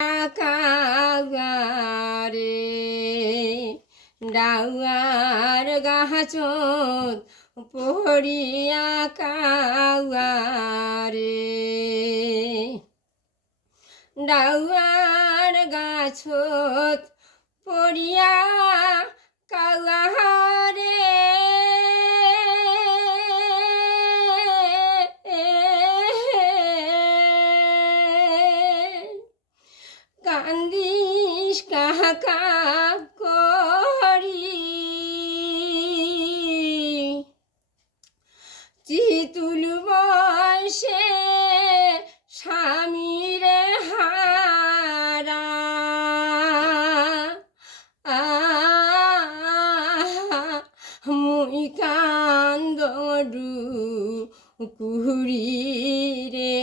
কাগারে ডাউয়ার গাছত পড়িয়া কাগারে ডাউয়ার গাছত পড়িয়া কাগারে কান্দিস কাকা করি চিতুল বয়সে স্বামীরে হারা মুই কান্দরু কুহুরি রে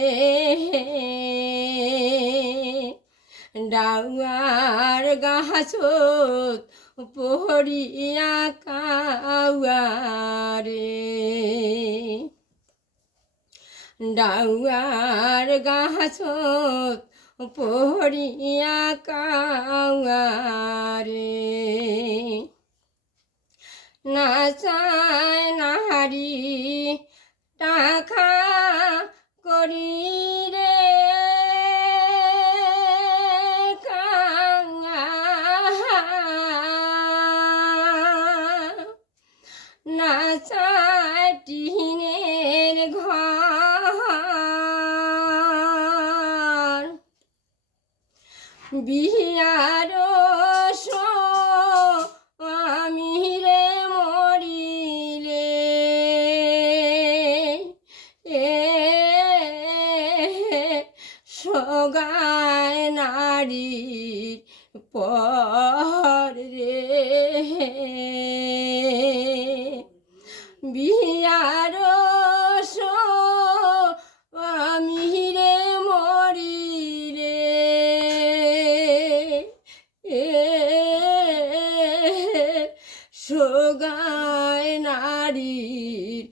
ডাউয়ার গাছত পড়িয়া কাউয়ারে ডাউয়ার গাছত পড়িয়া কাউয়ারে না চায় নারী টাকা করি রে না চায় টিনের ঘর বিহার আমি রে মরিলে সগায় নারীর পর রে বিহার আমি রে মরিলে সগায় নারীর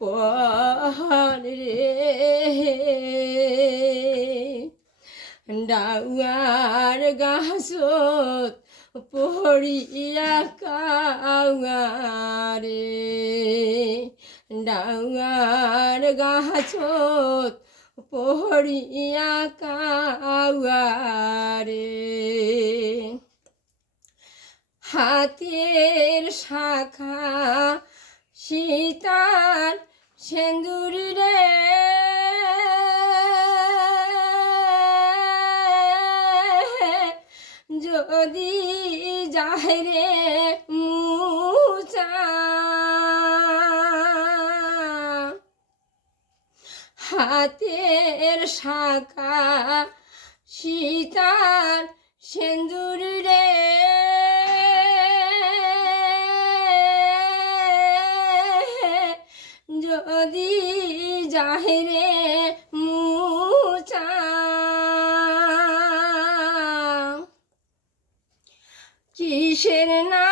পর রে ডাউয়ার গাছত পড়িয়া কাউয়ারে ডাউয়ার গাছত পড়িয়া কাউয়ারে হাতের শাখা সীতার সেন্দুর রে যদি যায় রে মুচা হাতের শাখা সীতার সেন্দুর রে যদি যায় রে মুচা কিসের না